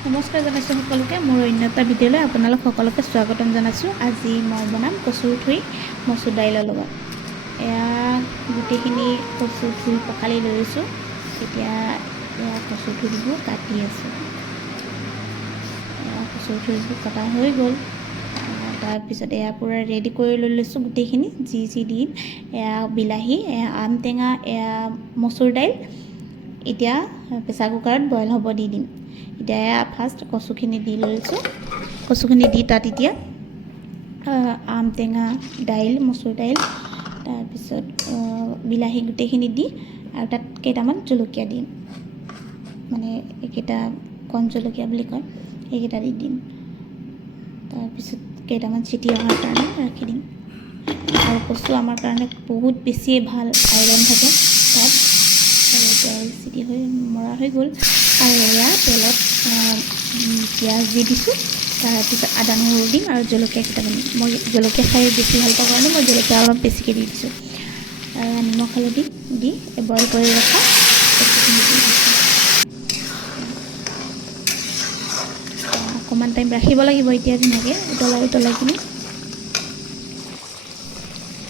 নমস্কাৰ জনাইছোঁ সকলোকে মোৰ অন্য এটা ভিডিঅ'লৈ আপোনালোক সকলোকে স্বাগতম জনাইছোঁ। আজি মই বনাম কচুৰ ঠুৰি মচুৰ দাইলৰ লগত। এয়া গোটেইখিনি কচু ধুই পখালি লৈছোঁ। এতিয়া এয়া কচু ঠুৰিবোৰ কাটি আছোঁ। এয়া কচু ঠুৰিবোৰ কটা হৈ গ'ল। তাৰপিছত এয়া পূৰা ৰেডি কৰি লৈ লৈছোঁ গোটেইখিনি যি দিম। এয়া বিলাহী, এয়া আম টেঙা, এয়া মচুৰ দাইল। এতিয়া প্ৰেছাৰ কুকাৰত বইল হ'ব দি দিম। এতিয়া ফাৰ্ষ্ট কচুখিনি দি লৈছোঁ। কচুখিনি দি তাত এতিয়া আম টেঙা, দাইল, মচুৰ দাইল, তাৰপিছত বিলাহী গোটেইখিনি দি আৰু তাত কেইটামান জলকীয়া দিম, মানে এইকেইটা কণ জলকীয়া বুলি কয়, সেইকেইটা দি দিম। তাৰপিছত কেইটামান চিটি অহাৰ কাৰণে ৰাখি দিম। আৰু কচু আমাৰ কাৰণে বহুত বেছিয়ে ভাল, আইৰণ থাকে তাত। আৰু এতিয়া চিটি মৰা হৈ গ'ল। আৰু এয়া তেলত পিঁয়াজ দি দিছোঁ। তাৰপিছত আদা নহৰু দিম আৰু জলকীয়া কেইটামান দিম। মই জলকীয়া খাই বেছি ভাল পাওঁ কাৰণে মই জলকীয়া অলপ বেছিকৈ দি দিছোঁ। নিমখ হালধি দি বইল কৰি ৰখা কচুখিনি দি দিছোঁ। অকণমান টাইম ৰাখিব লাগিব এতিয়া ধুনীয়াকৈ উতলাই কিনে।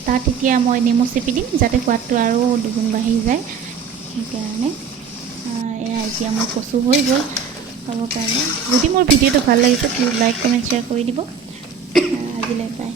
তাত এতিয়া মই নেমু চেপি দিম যাতে সোৱাদটো আৰু দুগুণ বাঢ়ি যায়। সেইকাৰণে এতিয়া মোৰ কচু হৈ গ'ল খাবৰ কাৰণে। যদি মোৰ ভিডিঅ'টো ভাল লাগিছে প্লিজ লাইক কমেণ্ট শ্বেয়াৰ কৰি দিব। আজিলৈ বাই।